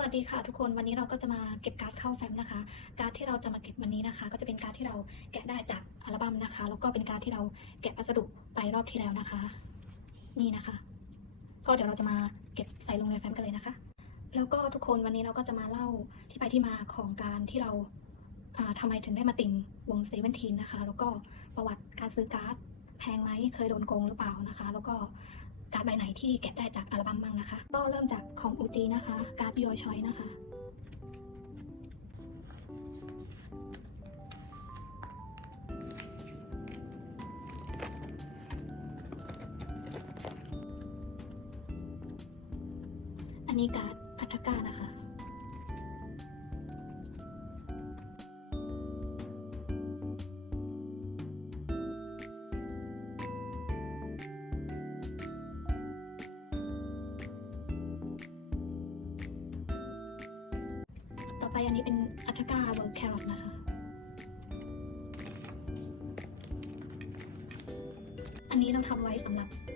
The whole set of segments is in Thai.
วัสดีค่ะทุกคนวันนี้เราก็จะมาเก็บการ์ดเข้าแฟ้มนะคะ การ์ดที่เราจะมาเก็บวันนี้นะคะ ก็จะเป็นการ์ดที่เราแกะได้จากอัลบั้มนะคะ แล้วก็เป็นการ์ดที่เราแกะพัสดุไปรอบที่แล้วนะคะ นี่นะคะ ก็เดี๋ยวเราจะมาเก็บใส่ลงในแฟ้มกันเลยนะคะ แล้วก็ทุกคนวันนี้เราก็จะมาเล่าที่ไปที่มาของการที่เราอ่าทำไมถึงได้มาติ่งวงเซเว่นทีนนะคะ แล้วก็ประวัติการซื้อการ์ดแพงไหมเคยโดนโกงหรือเปล่านะคะ แล้วก็ การ์ดใบไหนที่แกะได้จากอัลบั้มบ้างนะคะ ก็เริ่มจากของอูจีนะคะ การ์ดยอชอยนะคะ อันนี้การ์ดอัตกานะคะ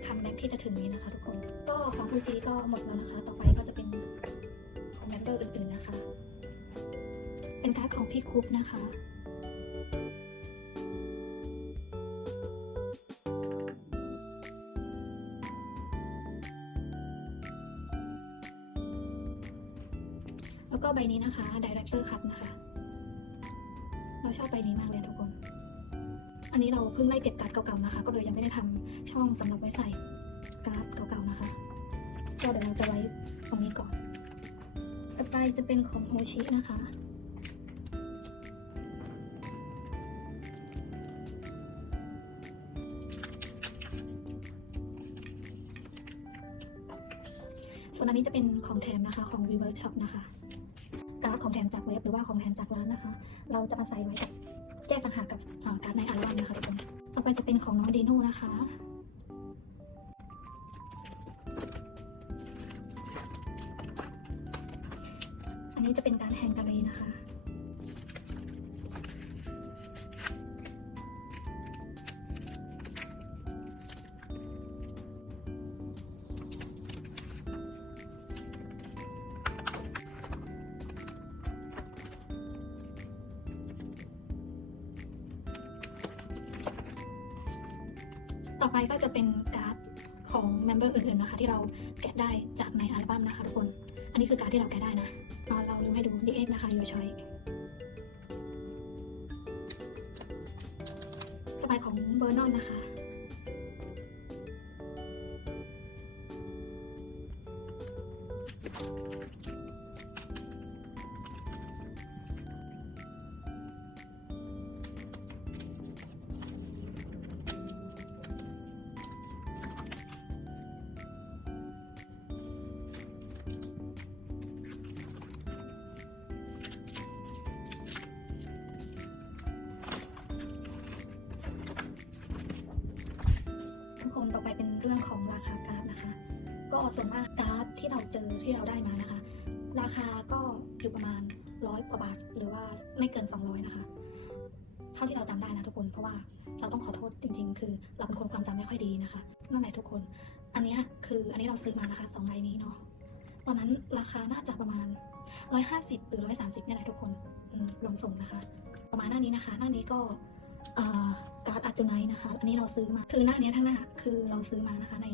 คัมแบ็กที่จะถึงนี้นะคะทุกคน ก็ของฟูจิก็หมดแล้วนะคะ ต่อไปก็จะเป็นของแมมเบอร์อื่นๆนะคะ เป็นการ์ดของพี่คุปนะคะแล้วก็ใบนี้นะคะ Director Cut นะคะ เราชอบใบนี้มากเลยทุกคน อันนี้เราเพิ่งไล่เก็บการ์ดเก่าๆนะคะ ก็เลยยัง ช่องสำหรับไว้ใส่การ์ดเก่าๆนะคะ ก็เดี๋ยวเราจะไว้ตรงนี้ก่อน ต่อไปจะเป็นของโฮชินะคะส่วนอันนี้จะเป็นของแถมนะคะของ v i v e r Shop นะคะการ์ดของแถมจากเว็บหรือว่าของแถมจากร้านนะคะ เราจะมาใส่ไว้กับแยกต่างหากกับการ์ดในอัลบั้มนะคะทุกคนต่อไปจะเป็นของน้องดีโน่นะคะ ไปก็จะเป็นการ์ดของเมมเบอร์อื่นๆนะคะ ที่เราแกะได้จากในอัลบั้มนะคะทุกคน อันนี้คือการ์ดที่เราแกะได้นะตอนเราลืมให้ดูดีเอ็กนะคะยูชอยต่อไปของเบอร์นอนนะคะ เจอที่เราได้มานะคะ ราคาก็อยู่ประมาณร้อยกว่าบาท หรือว่าไม่เกิน 200 นะคะ เท่าที่เราจำได้นะทุกคนเพราะว่าเราต้องขอโทษจริง ๆ คือเราเป็นคนความจำไม่ค่อยดีนะคะนั่นแหละทุกคน อันนี้คืออันนี้เราซื้อมานะคะสองใบนี้เนาะตอนนั้นราคาน่าจะประมาณ 150 หรือ 130นี่แหละทุกคนรวมส่งนะคะ ประมาณหน้านี้นะคะ หน้านี้ก็การ์ดอัจจุไนนะคะ อันนี้เราซื้อมา คือหน้านี้ทั้งหน้าคือเราซื้อมานะคะใน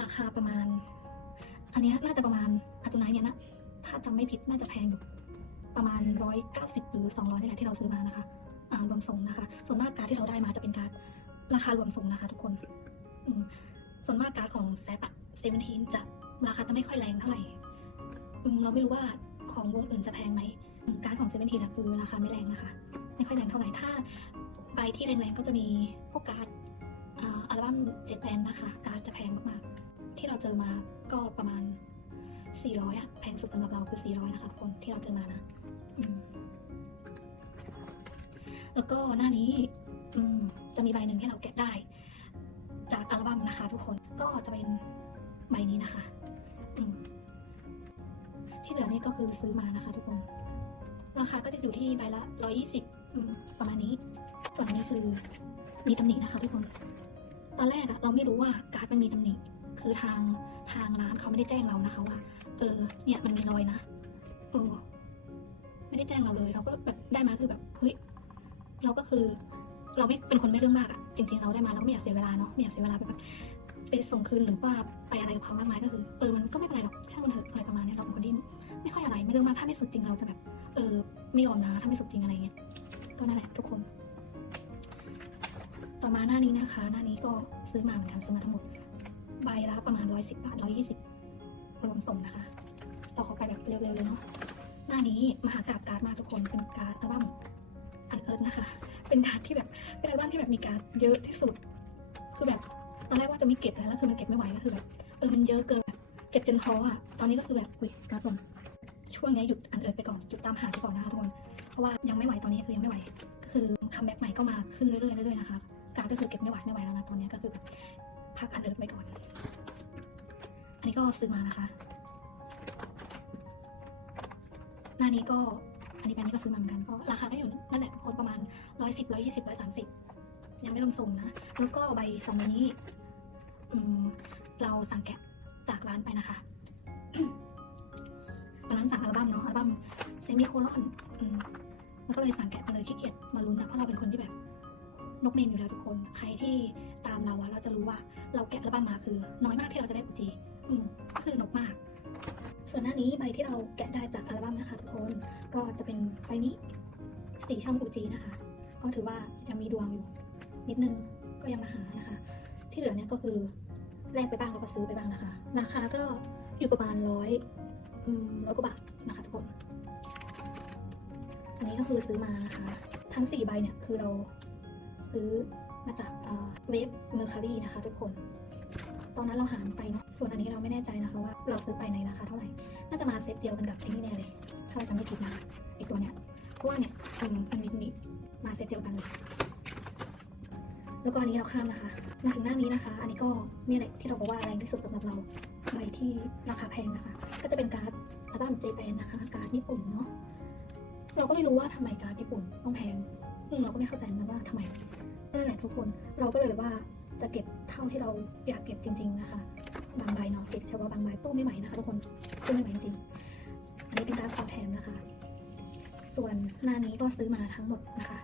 ราคาประมาณ อันนี้น่าจะประมาณอัจจุไนเนี่ยนะถ้าจำไม่ผิดน่าจะแพงอยู่ประมาณ 190 หรือ 200นี่แหละที่เราซื้อมานะคะอ่ารวมส่งนะคะ ส่วนมากการที่เราได้มาจะเป็นการ์ดราคารวมส่งนะคะ ทุกคนอืมส่วนมากการ์ดของแซปอะเซเวนทีนจะราคาจะไม่ค่อยแรงเท่าไหร่อืมเราไม่รู้ว่าของวงอื่นจะแพงไหมการ์ดของเซเวนทีนคือราคาไม่แรงนะคะ ไม่ค่อยแรงเท่าไหร่ถ้าใบที่แรงๆก็จะมีพวกการ์ดอัลบั้มเจ็ดแอนนะคะ การ์ดจะแพงมากๆที่เราเจอมา ก็ประมาณ 400อะแพงสุดสำหรับเราคือ 400 นะคะทุกคนที่เราเจอมานะแล้วก็หน้านี้อืจะมีใบหนึ่งที่เราแกะได้ จากอัลบั้มนะคะ ทุกคนก็จะเป็นใบนี้นะคะที่เหลือนี่ก็คือซื้อมานะคะ ทุกคน ราคาก็จะอยู่ที่ใบละ 120 ประมาณนี้ ส่วนนนี้คือมีตำหนินะคะ ทุกคน ตอนแรกอะเราไม่รู้ว่าการ์ดมันมีตำหนิคือทาง ทางร้านเขาไม่ได้แจ้งเรานะคะว่า เออ เนี่ยมันมีรอยนะเออไม่ได้แจ้งเราเลย เราก็แบบได้มาคือแบบเฮ้ยเราก็คือ เราไม่เป็นคนไม่เรื่องมากอะจริง ๆ เราได้มาเราก็ไม่อยากเสียเวลาเนาะไม่อยากเสียเวลาไปแบบไปส่งคืนหรือว่าไปอะไรกับเขามากมายก็คือเออมันก็ไม่เป็นไรหรอกช่างมันเถอะอะไรประมาณนี้เราเป็นคนที่ไม่ค่อยอะไรไม่เรื่องมากถ้าไม่สุดจริงเราจะแบบ เออไม่ยอมนะถ้าไม่สุดจริงอะไรเงี้ยก็นั่นแหละทุกคน ต่อมาหน้านี้นะคะ หน้านี้ก็ซื้อมาเหมือนกันซื้อมาทั้งหมด ใบละประมาณร้อยสิบบาทร้อยี่สิบรวมส่งนะคะ เราขอไปแบบเร็วๆเลยเนาะ หน้านี้มหากราบการ์ดมาทุกคน เป็นการ์ดอัลบั้มอันเอิร์ธนะคะ เป็นการ์ดที่แบบ เป็นอัลบั้มที่แบบมีการ์ดเยอะที่สุด คือแบบ ตอนแรกว่าจะไม่เก็บแล้วแล้วคือมันเก็บไม่ไหวก็คือแบบ เออ มันเยอะเกินแบบ เก็บจนท้ออะ ตอนนี้ก็คือแบบ อุ้ยการ์ดหล่นช่วงนี้หยุดอันเอิร์ธไปก่อน หยุดตามหาไปก่อนนะคะทุกคน เพราะว่ายังไม่ไหวตอนนี้คือยังไม่ไหว ก็คือคัมแบ็กใหม่ก็มาขึ้นเรื่อยๆเรื่อยๆนะคะ การก็คือเก็บไม่ไหวไม่ไหวแล้วนะตอนนี้ก็คือแบบ พักอันเอิร์ธไว้ก่อน อันนี้ก็ซื้อมานะคะ หน้านี้ก็ อันนี้แบรนด์นี้ก็ซื้อมาเหมือนกัน ก็ราคาก็อยู่นั่นแหละคนประมาณร้อยสิบร้อยยี่สิบร้อยสามสิบยังไม่ลงส่งนะ แล้วก็ใบสองใบนี้ อืม เราสั่งแกะจากร้านไปนะคะวันนั้นสั่งอัลบั้มเนาะ อัลบั้มเซมิโคลอน อืมแล้วก็เลยสั่งแกะไปเลยขี้เกียจมาลุ้นนะเพราะเราเป็นคนที่แบบ นกเมนอยู่แล้วทุกคน ใครที่ตามเราอะเราจะรู้ว่า เราแกะอัลบั้มมาคือ น้อยมากที่เราจะได้อุจีอืมก็คือนกมาก ส่วนหน้านี้ใบที่เราแกะได้จากอัลบั้มนะคะทุกคนก็จะเป็นใบนี้สีช่องอุจีนะคะ ก็ถือว่ายังมีดวงอยู่นิดนึงก็ยังมาหานะคะ ที่เหลือเนี่ยก็คือแลกไปบ้างแล้วก็ซื้อไปบ้างนะคะ ราคาก็อยู่ประมาณร้อยร้อยกว่าบาทนะคะทุกคน อันนี้ก็คือซื้อมานะคะ ทั้งสี่ใบเนี่ยคือเรา ซื้อมาจากเอ่อเวฟเมอร์คารีนะคะทุกคน ตอนนั้นเราหารไปเนาะ ส่วนอันนี้เราไม่แน่ใจนะคะว่าเราซื้อไปในราคาเท่าไหร่ น่าจะมาเซตเดียวกันกับไอ้นี่แน่เลย ถ้าเราจำไม่ผิดนะไอ้ตัวเนี้ย เพราะว่าเนี่ยมันมันมีนี่มาเซตเดียวกันเลย แล้วก็อันนี้เราข้ามนะคะมาถึงหน้านี้นะคะ อันนี้ก็นี่แหละที่เราบอกว่าแรงที่สุดสำหรับเราใบที่ราคาแพงนะคะ ก็จะเป็นการ์ดอัลบั้มเจแปนนะคะ การ์ดญี่ปุ่นเนาะ เราก็ไม่รู้ว่าทำไมการ์ดญี่ปุ่นต้องแพงเราก็ไม่เข้าใจนะว่าทำไม นั่นแหละทุกคน เราก็เลยแบบว่าจะเก็บเท่าที่เราอยากเก็บจริง ๆนะคะ บางใบเนาะเก็บเฉพาะบางใบตู้ไม่ไหวนะคะทุกคนตู้ไม่ไหวจริง อันนี้เป็นการขอแถมนะคะ ส่วนหน้านี้ก็ซื้อมาทั้งหมดนะคะ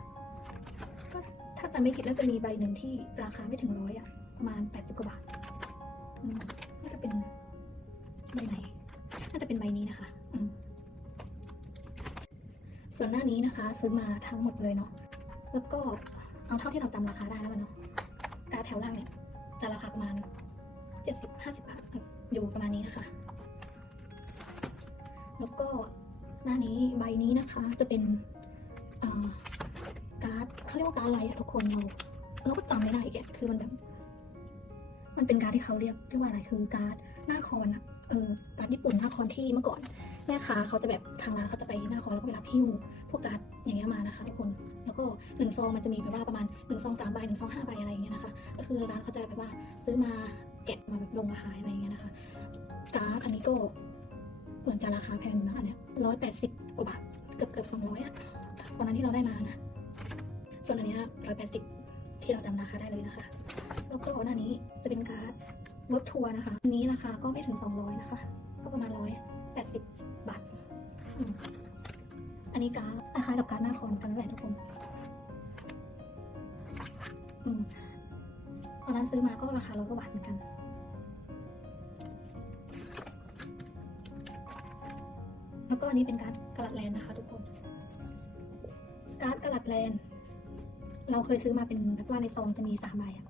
ก็ถ้าจำไม่ผิดน่าจะมีใบหนึ่งที่ราคาไม่ถึงร้อยอะประมาณแปดสิบกว่าบาทอืมน่าจะเป็นใบไหนน่าจะเป็นใบนี้นะคะอืมส่วนหน้านี้นะคะ ซื้อมาทั้งหมดเลยเนาะแล้วก็ เอาเท่าที่เราจำราคาได้แล้วกันเนาะการแถวล่างเนี่ยจะราคาประมาณเจ็ดสิบห้าสิบบาทอยู่ประมาณนี้นะคะ แล้วก็หน้านี้ใบนี้นะคะจะเป็นการ์ดเขาเรียกว่าการ์ดอะไรอะทุกคนเราเราก็จำไม่ได้อีกอะคือมันแบบ มันเป็นการ์ดที่เขาเรียกเรียกว่าอะไรคือการ์ดหน้าคอนอะ เออการ์ดญี่ปุ่นหน้าคอนที่เมื่อก่อน แม่ค้าเขาจะแบบทางร้านเขาจะไปหน้าคอนแล้วก็ไปรับหิ้วพวกการ์ดอย่างเงี้ยมานะคะทุกคน แล้วก็หนึ่งซองมันจะมีแบบว่าประมาณหนึ่งซองสามใบหนึ่งซองห้าใบอะไรอย่างเงี้ยนะคะ ก็คือร้านเขาจะแบบว่าซื้อมาแกะมาแบบลงมาขายอะไรอย่างเงี้ยนะคะ การ์ดอันนี้ก็เหมือนจะราคาแพงอยู่นะอันเนี้ยร้อยแปดสิบกว่าบาทเกือบเกือบสองร้อยอะตอนนั้นที่เราได้มานะ ส่วนอันเนี้ร้อยแปดสิบที่เราจำราคาได้เลยนะคะ แล้วก็หน้านี้จะเป็นการ์ด ร์กทัวร์นะคะอันนี้ราคาก็ไม่ถึงสองร้อยนะคะ ก็ประมาณร้อยแปดสิบบาท อันนี้การ์ดคากับการหน้าคอมกันแหละทุกคนอตอนนั้นซื้อมาก็ราคาร้อยกว่าบาทเหมือนกัน แล้วก็อันนี้เป็นการกระลัดแลนนะคะทุกคน การ์ดกระลัดแลนเราเคยซื้อมาเป็นแบบว่าในซองจะมีสามใบอะ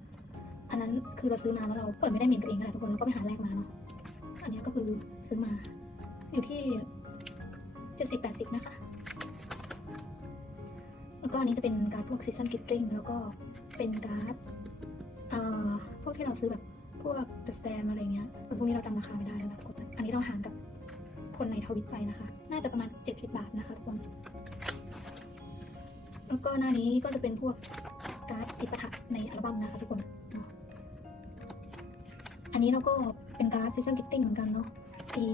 อันนั้นคือเราซื้อมาแล้วเราเปิดไม่ได้เหม็นตัวเองนั่นแหละทุกคนเราก็ไปหาแลกมาเนาะอันนี้ก็คือซื้อมา อยู่ที่เจ็ดสิบแปดสิบนะคะแล้วก็อันนี้จะเป็นการ์ดพวกซีซันกิฟติ้งแล้วก็เป็นการ์ดเอ่อพวกที่เราซื้อแบบพวกเดอะแซมอะไรเงี้ยพวกนี้เราจำราคาไม่ได้แล้วนะทุกคนอันนี้เราหารกับคนในทวิตไปนะคะ น่าจะประมาณ 70 บาทนะคะทุกคน แล้วก็หน้านี้ก็จะเป็นพวกการ์ดติดปะทับในอัลบั้มนะคะทุกคนเนาะ อันนี้เราก็เป็นการ์ดซีซันกิฟติ้งเหมือนกันเนาะปี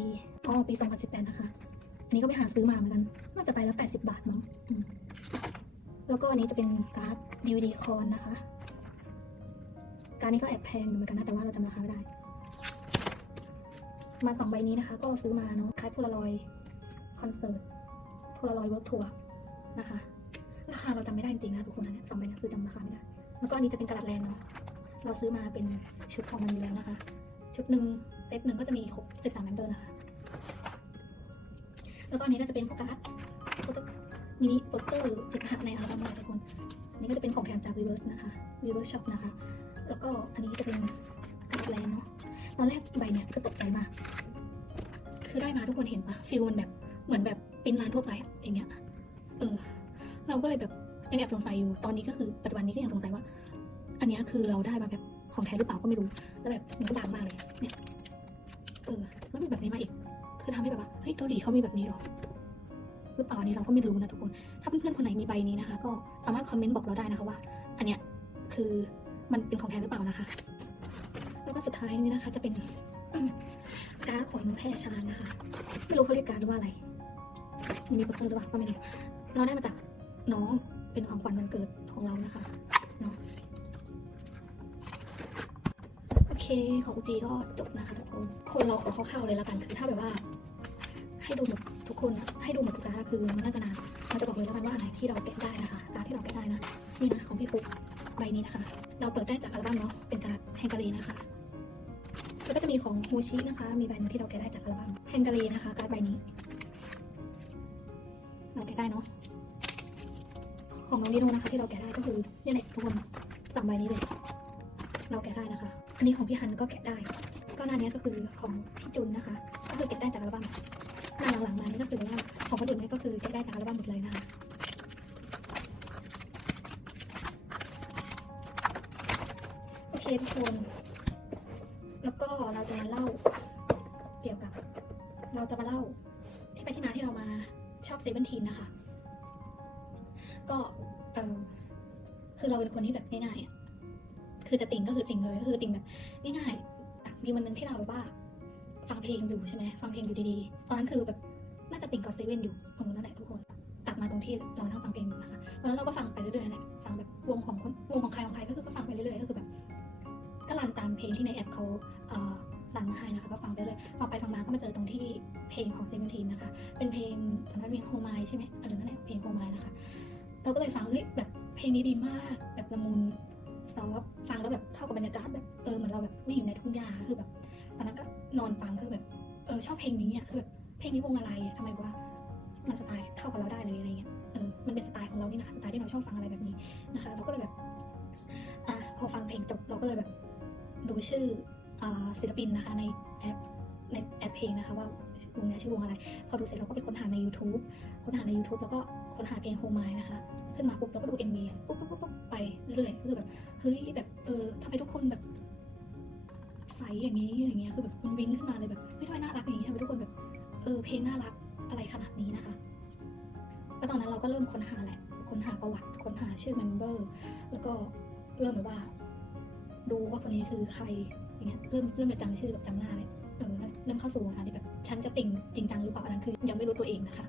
อ๋อปี2018นะคะ อันนี้ก็ไปหาซื้อมาเหมือนกัน น่าจะไปละ80 บาทมั้งแล้วก็อันนี้จะเป็นการ์ด DVD คอนนะคะ การดนี้ก็แอบแพงเหมือนกันนะ แต่ว่าเราจำราคาไม่ได้ มาสองใบนี้นะคะ ก็ซื้อมาเนาะคล้ายโพลารอยคอนเสิร์ตโพลารอยเวิร์กทัวร์นะคะ ราคาเราจำไม่ได้จริงๆนะทุกคนนะสองใบนี้คือจำราคาไม่ได้ แล้วก็อันนี้จะเป็นกระดาษแลนด์เนาะ เราซื้อมาเป็นชุดของมันอยู่แล้วนะคะ ชุดหนึ่งเซตหนึ่งก็จะมีครบ13เมมเบอร์นะคะ แล้วก็อันนี้ก็จะเป็นกการ์ดโฟโต้มินิโปสเตอร์จิกหักในอัลบั้มนะคะทุกคนอันนี้ก็จะเป็นของแถมจาก Reverse นะคะ Reverse Shop นะคะ แล้วก็อันนี้จะเป็นกระดแลนเนาะตอนแรกใบเนี้ยคือตกใจมาก คือได้มาทุกคนเห็นปะฟิลมันแบบเหมือนแบบเป็นร้านทั่วไปอะอย่างเงี้ย เออ เราก็เลยแบบยังแอบสงสัยอยู่ ตอนนี้ก็คือปัจจุบันนี้ก็ยังสงสัยว่า อันนี้คือเราได้มาแบบของแท้หรือเปล่าก็ไม่รู้ แล้วแบบมันก็บางมากเลยเนี่ยเออแล้วมีแบบนี้มาอีกคือทำให้แบบว่าเฮ้ยเกาหลีเขามีแบบนี้หรอหรือเปล่าอันนี้เราก็ไม่รู้นะทุกคน ถ้าเพื่อนๆคนไหนมีใบนี้นะคะ ก็สามารถคอมเมนต์บอกเราได้นะคะว่า อันเนี้ยคือมันเป็นของแท้หรือเปล่านะคะ แล้วก็สุดท้ายนี้นะคะ จะเป็นการ์ดของแพร่ชานนะคะ ไม่รู้เขาเรียกการ์ดว่าอะไรมีโปสเตอร์หรือเปล่าก็ไม่รู้เราได้มาจากน้องเป็นของขวัญวันเกิดของเรานะคะ เคของจีก็จบนะคะทุกคน คนเราขอคร่าวๆเลยแล้วกันคือถ้าแบบว่า ให้ดูหมดทุกคนให้ดูหมดทุกการคือมันน่าจะนานเราจะบอกเลยแล้วกันว่าอันไหนที่เราเก็บได้นะคะการที่เราเก็บได้นะนี่นะของพี่ปุ๊กใบนี้นะคะ เราเปิดได้จากอัลบั้มเนาะเป็นการแฮงการีนะคะแล้วก็จะมีของโมชินะคะ มีใบนึงที่เราแกะได้จากอัลบั้มแฮงการีนะคะ การ์ดใบนี้ เราแกะได้เนาะของน้องนิโนนะคะ ที่เราแกะได้ก็คือนี่แหละทุกคนสามใบนี้เลย เราแกะได้นะคะ นนี้ของพี่ฮันก็แกะได้ ก็หน้านี้ก็คือของพี่จุนนะคะ ก็คือแกะได้จากอัลบั้มหน้าหลังๆมานี่ก็คือว่าของคนอื่นนี่ก็คือแกะได้จากอัลบั้มหมดเลยนะคะโอเคทุกคนแล้วก็เราจะมาเล่าเกี่ยวกับ เราจะมาเล่าที่ไปที่มาที่เรามาชอบเซเว่นทีนนะคะ ก็เออคือเราเป็นคนที่แบบง่ายๆอะ คือจะติงก็คือติงเลยก็คือติงแบบง่ายๆมีวันหนึงที่เราแบบว่า ฟังเพลงอยู่ใช่ไหมฟังเพลงอยู่ดีๆ ตอนนั้นคือแบบน่าจะติงกับเซเว่นอยู่เออนั่นแหละทุกคนตัดมาตรงที่เรานั่งฟังเพลงอยู่นะคะตอนนั้นเราก็ฟังไปเรื่อยๆแหละฟังแบบวงของคนวงของใครของใครก็คือก็ฟังไปเรื่อยๆก็คือแบบก็รันตามเพลงที่ในแอปเขาเอ่อรันมาให้นะคะก็ฟังไปเรื่อยฟังไปฟังมาก็มาเจอตรงที่เพลงของเซเว่นทีนนะคะ เป็นเพลงตอนนั้นมีโฮมายใช่ไหมเออนั่นแหละเพลงโฮมายนะคะเราก็เลยฟังเฮ้ยแบบเพลงนี้ดีมากแบบละมุน ซอฟฟังแล้วแบบเข้ากับบรรยากาศแบบเออเหมือนเราแบบวิ่อยู่ในทุ่งหญ้าคือแบบตอนนั้นก็นอนฟังคือแบบเออชอบเพลงนี้อะคือแบบเพลงนี้วงอะไรอะทำไมว่า มันสไตล์เข้ากับเราได้เลยอะไรเงี้ยเออมันเป็นสไตล์ของเรานี่นะสไตล์ที่เราชอบฟังอะไรแบบนี้นะคะเราก็เลยแบบอะพอฟังเพลงจบเราก็เลยแบบดูชื่ออ่าศิลปินนะคะในแอปในแอปเพลงนะคะว่าวงนี้ชื่อวงอะไร พอดูเสร็จเราก็ไปค้นหาใน YouTube ค้นหาใน YouTube แล้วก็ ค้นหาเพลงโฮมายนะคะ ขึ้นมาปุ๊บเราก็ดู MV อะปุ๊บปุ๊บปุ๊บปุ๊บไปเรื่อยก็คือแบบเฮ้ยแบบเออทำไมทุกคนแบบใสอย่างนี้อย่างเงี้ยคือแบบมันวิ้งขึ้นมาเลยแบบเฮ้ยทำไมน่ารักอย่างนี้ทำไมทุกคนแบบเออเพลงน่ารักอะไรขนาดนี้นะคะแล้วตอนนั้นเราก็เริ่มค้นหาแหละค้นหาประวัติค้นหาชื่อเมมเบอร์แล้วก็เริ่มแบบว่า ดูว่าคนนี้คือใครอย่างเงี้ยเริ่มเริ่มจะจำชื่อแบบจำหน้าเลยเออเริ่มเข้าสู่วงการที่แบบฉันจะติ่งจริงจังหรือเปล่าอันนั้นคือ ยังไม่รู้ตัวเองนะคะ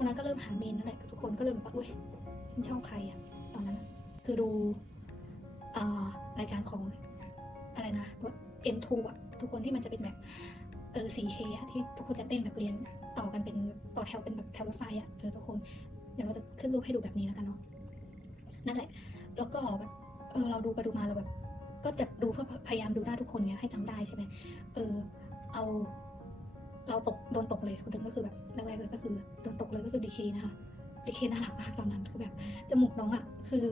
ตอนนั้นก็เริ่มหาเมนนั่นแหละทุกคนก็เริ่มแบบว่าเว้ยฉันชอบใครอะตอนนั้นคือดูอรายการของอะไรนะ M2 อะทุกคนที่มันจะเป็นแบบเออ 4K อะที่ทุกคนจะเต้นแบบเรียนต่อกันเป็นต่อแถวเป็นแบบแถวรถไฟอะเออทุกคนเดี๋ยวเราจะขึ้นรูปให้ดูแบบนี้แล้วกันเนาะนั่นแหละ แล้วก็แบบเออเราดูไปดูมาเราแบบ ก็จะดูเพื่อพยายามดูหน้าทุกคนเนี้ยให้จำได้ใช่ไหมเออเอา เราตกโดนตกเลยคนหนึ่งก็คือแบบแรกๆเลยก็คือโดนตกเลยก็คือดีเคนะคะดีเคน่ารักมากตอนนั้นคือแบบจมูกน้องอะคือ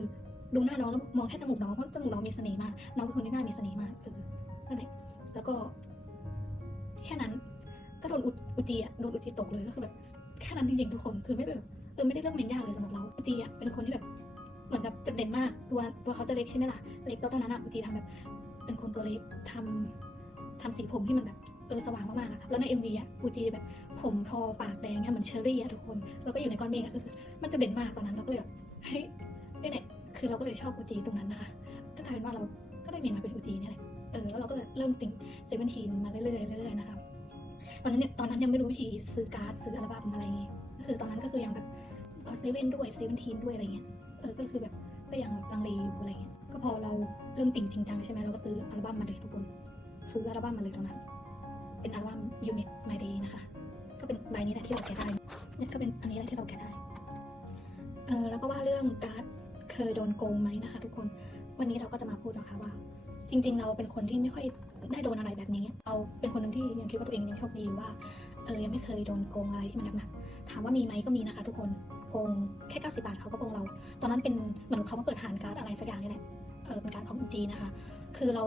ดูหน้าน้องแล้วมองแค่จมูกน้องเพราะจมูกน้องมีเสน่ห์มากน้องเป็นคนที่หน้ามีเสน่ห์มากเออนั่นแหละแล้วก็ แค่นั้น ก็โดนอุจีอะโดนอุจีตกเลยก็คือแบบแค่นั้นจริงๆทุกคนคือไม่แบบเออไม่ได้เรื่องเมนยากเลยสำหรับเราอุจีอะเป็นคนที่แบบเหมือนแบบจุดเด่นมากตัวตัวเขาจะเล็กใช่ไหมล่ะเล็กแล้วตอนนั้นอะอุจีทำแบบ เป็นคนตัวเล็กทำทำสีผมที่มันแบบ เออสว่างมากๆอะแล้วใน MV อะอูจีแบบผมทอปากแดงเนี่ยเหมือนเชอรี่อะทุกคน แล้วก็อยู่ในก้อนเมฆอะคือมันจะเด่นมากตอนนั้นเราก็เลยแบบเฮ้ยนี่แหละคือเราก็เลยชอบอูจีตรงนั้นนะคะก็กลายเป็นว่าเราก็ได้เมนมาเป็นอูจีเนี่ยแหละเออแล้วเราก็เลยเริ่มติ่งเซเว่นทีนมาเรื่อยๆเรื่อยๆนะคะตอนนั้นเนี่ยตอนนั้นยังไม่รู้วิธีซื้อการ์ดซื้ออัลบั้มอะไรเงี้ยก็คือตอนนั้นก็คือยังแบบเซเว่นด้วยเซเว่นทีนด้วยอะไรเงี้ยเออก็คือแบบก็ยังลังเลอยู่อะไรเงี้ยก็พอเราเริ่มติ่งจริงจังใช่ไหมเราก็ซื้ออัลบั้มมาเลยทุกคน ซื้ออัลบั้มมาเลยตอนนั้น เป็นอัลบั้ม You Make My Day นะคะ ก็เป็นใบนี้แหละที่เราแกะได้เนี่ยก็เป็นอันนี้แหละที่เราแกะได้เออแล้วก็ว่าเรื่องการ์ดเคยโดนโกงไหมนะคะ ทุกคนวันนี้เราก็จะมาพูดนะคะว่า จริง ๆ เราเป็นคนที่ไม่ค่อยได้โดนอะไรแบบนี้ เราเป็นคนหนึ่งที่ยังคิดว่าตัวเองยังโชคดีว่าเออยังไม่เคยโดนโกงอะไรที่มันหนักๆถามว่ามีไหมก็มีนะคะ ทุกคนโกงแค่90บาทเขาก็โกงเรา ตอนนั้นเป็นเหมือนเขามาเปิดหานการ์ดอะไรสักอย่างนี่แหละเออเป็นการของจีนะคะ คือเรา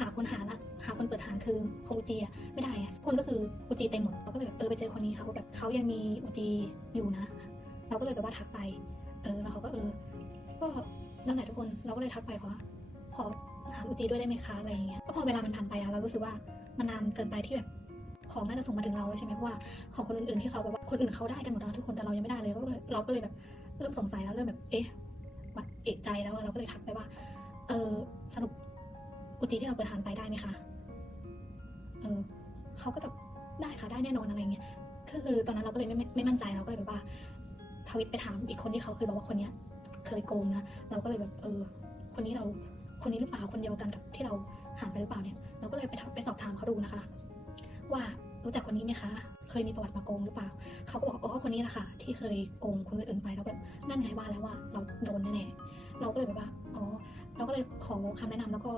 หาคนหานะ หาคนเปิดหานคือของอุจีอะไม่ได้อะคนก็คืออุจีเต็มหมดเราก็เลยแบบเออไปเจอคนนี้เขาแบบเขายังมีอุจีอยู่นะ เราก็เลยแบบว่าทักไป เออแล้วเขาก็เออ ก็นั่นแหละทุกคนเราก็เลยทักไปเพราะว่าขอหาอุจีด้วยได้ไหมคะอะไรอย่างเงี้ยก็พอเวลามันผ่านไปอะเรารู้สึกว่ามันนานเกินไปที่แบบของน่าจะส่งมาถึงเราใช่ไหมเพราะว่าของคนอื่นๆที่เขาแบบว่าคนอื่นเขาได้กันหมดแล้วทุกคนแต่เรายังไม่ได้เลยก็เลยเราก็เลยแบบเริ่มสงสัยแล้วเริ่มแบบเอ๊ะแบบเอะใจแล้วเราก็เลยทักไปว่า เออสรุปอุจีที่เราเปิดหานไปได้ไหมคะ เออเขาก็จะได้ค่ะได้แน่นอนอะไรเงี้ยก็คือตอนนั้นเราก็เลยไม่ไม่ไม,มั่นใจเราก็เลยแบบว่าทวิตไปถามอีกคนที่เขาเคยบอกว่าคนเนี้ย เคยโกงนะเราก็เลยแบบเออ คนนี้เราคนนี้หรือเปล่าคนเดียวกันกับที่เราหานไปหรือเปล่าเนี่ย เราก็เลยไปไปสอบถามเขาดูนะคะ ว่ารู้จักคนนี้ไหมคะ เคยมีประวัติมาโกงหรือเปล่า เขาก็บอกอ๋อคนนี้แหละค่ะที่เคยโกงคนอื่นไปแล้วแบบนั่นไงว่าแล้วว่าเราโดนแน่ๆเราก็เลยแบบว่าอ๋อเราก็เลยขอคำแนะนำแล้วก็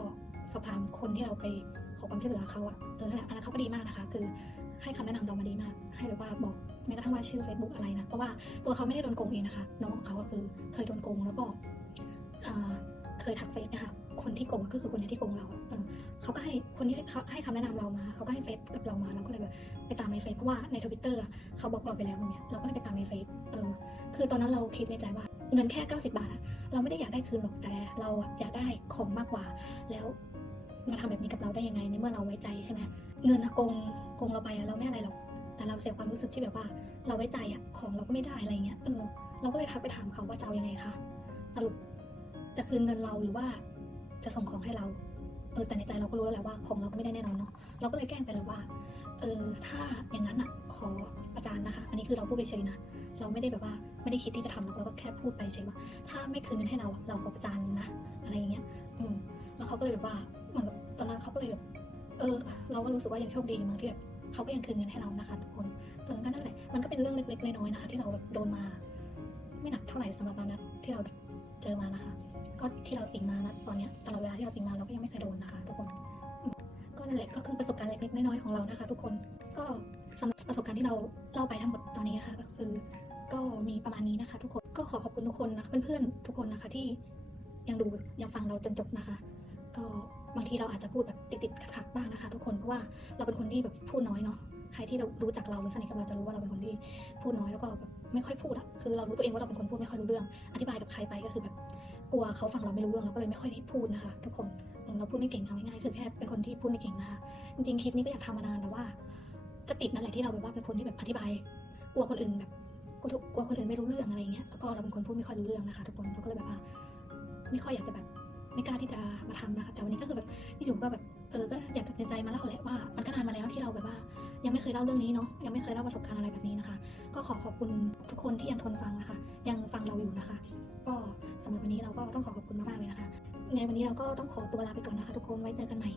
สอบถามคนที่เราไป ขอความช่วยเหลือเขาอะเออนั่นแหละอันนั้นเขาก็ดีมากนะคะ คือให้คำแนะนำเรามาดีมาก ให้แบบว่าบอกแม้กระทั่งว่าชื่อ Facebook อะไรนะ เพราะว่าตัวเขาไม่ได้โดนโกงเองนะคะ น้องของเขาก็คือเคยโดนโกงแล้วก็เคยทักเฟซนะคะคนที่โกงก็คือคนที่โกงเราเขาก็ให้คนที่ให้เขาให้คำแนะนำเรามา เขาก็ให้เฟซกับเรามาเราก็เลยแบบไปตามในเฟซเพราะว่าในทวิตเตอร์เขาบอกเราไปแล้วเนี่ยเราก็เลยไปตามในเฟซเออคือตอนนั้นเราคิดในใจว่าเงินแค่ 90 บาทอะเราไม่ได้อยากได้คืนหรอกแต่เราอยากได้ของมากกว่า แล้ว มาทำแบบนี้กับเราได้ยังไงในเมื่อเราไว้ใจใช่ไหมเงินอะโกงโกงเราไปอะเราไม่อะไรหรอก แต่เราเสียความรู้สึกที่แบบว่า เราไว้ใจอะของเราก็ไม่ได้อะไรเงี้ยเออเราก็เลยทักไปถามเขาว่าจะเอายังไงคะสรุปจะคืนเงินเราหรือว่าจะส่งของให้เราเออแต่ในใจเราก็รู้แล้วแหละว่าของเราก็ไม่ได้แน่นอนเนาะเราก็เลยแกล้งไปเลยว่าเออถ้าอย่างนั้นอะขออาจารย์นะคะ อันนี้คือเราพูดไปเฉยนะเราไม่ได้แบบว่าไม่ได้คิดที่จะทำหรอกเราก็แค่พูดไปเฉยว่า ถ้าไม่คืนเงินให้เราเราขอประจานนะ อะไรอย่างเงี้ย อืมแล้วเขาก็เลยแบบว่า ตอนนั้นเขาก็เลยแบบเออ เราก็รู้สึกว่ายังโชคดีอยู่มั้งที่แบบเขาก็ยังคืนเงินให้เรานะคะทุกคนเออก็นั่นแหละมันก็เป็นเรื่องเล็กๆน้อยๆนะคะ ที่เราแบบโดนมา ไม่หนักเท่าไหร่สำหรับเรานะที่เราเจอมานะคะ ก็ที่เราติงมานะตอนเนี้ยตลอดเวลาที่เราติงมาเราก็ยังไม่เคยโดนนะคะทุกคนก็นั่นแหละก็คือประสบการณ์เล็กๆน้อยๆของเรานะคะ ทุกคนก็สำหรับประสบการณ์ที่เราเล่าไปทั้งหมดตอนนี้นะคะก็คือก็มีประมาณนี้นะคะ ทุกคนก็ขอขอบคุณทุกคนนะเพื่อนๆทุกคนนะคะที่ยังดูยังฟังเราจนจบนะคะ ก็ บางทีเราอาจจะพูดแบบติดๆขัดๆบ้างนะคะ ทุกคนเพราะว่าเราเป็นคนที่แบบพูดน้อยเนาะใครที่เรารู้จักเราหรือสนิทกับเราจะรู้ว่าเราเป็นคนที่พูดน้อยแล้วก็แบบไม่ค่อยพูดอะคือเรารู้ตัวเองว่าเราเป็นคนพูดไม่ค่อยรู้เรื่อง อธิบายกับใครไปก็คือแบบกลัวเขาฟังเราไม่รู้เรื่องเราก็เลยไม่ค่อยได้พูดนะคะ ทุกคนเราพูดไม่เก่งเอาง่ายๆคือแค่เป็นคนที่พูดไม่เก่งนะคะจริงๆคลิปนี้ก็อยากทำมานานแต่ว่าก็ติดนั่นแหละที่เราแบบว่าเป็นคนที่แบบอธิบายกลัวคนอื่นแบบกลัวทุกกลัวคนอื่นไม่รู้เรื่องอะไรเงี้ยแล้วก็เราเป็นคนพูดไม่ค่อยรู้เรื่องนะคะ ทุกคนเราก็เลยแบบว่า ไม่ค่อยอยากจะแบบ ไม่กล้าที่จะมาทำนะคะ แต่วันนี้ก็คือแบบนี่ถือว่าแบบเออก็อยากตัดสินใจมาเล่าแหละว่ามันก็นานมาแล้วที่เราแบบว่า ยังไม่เคยเล่าเรื่องนี้เนาะยังไม่เคยเล่าประสบการณ์อะไรแบบนี้นะคะ ก็ขอขอบคุณทุกคนที่ยังทนฟังนะคะ ยังฟังเราอยู่นะคะ ก็สำหรับวันนี้เราก็ต้องขอขอบคุณมากๆเลยนะคะยังไงวันนี้เราก็ต้องขอตัวลาไปก่อนนะคะ ทุกคนไว้เจอกันใหม่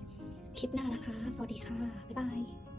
คลิปหน้านะคะ สวัสดีค่ะบ๊ายบาย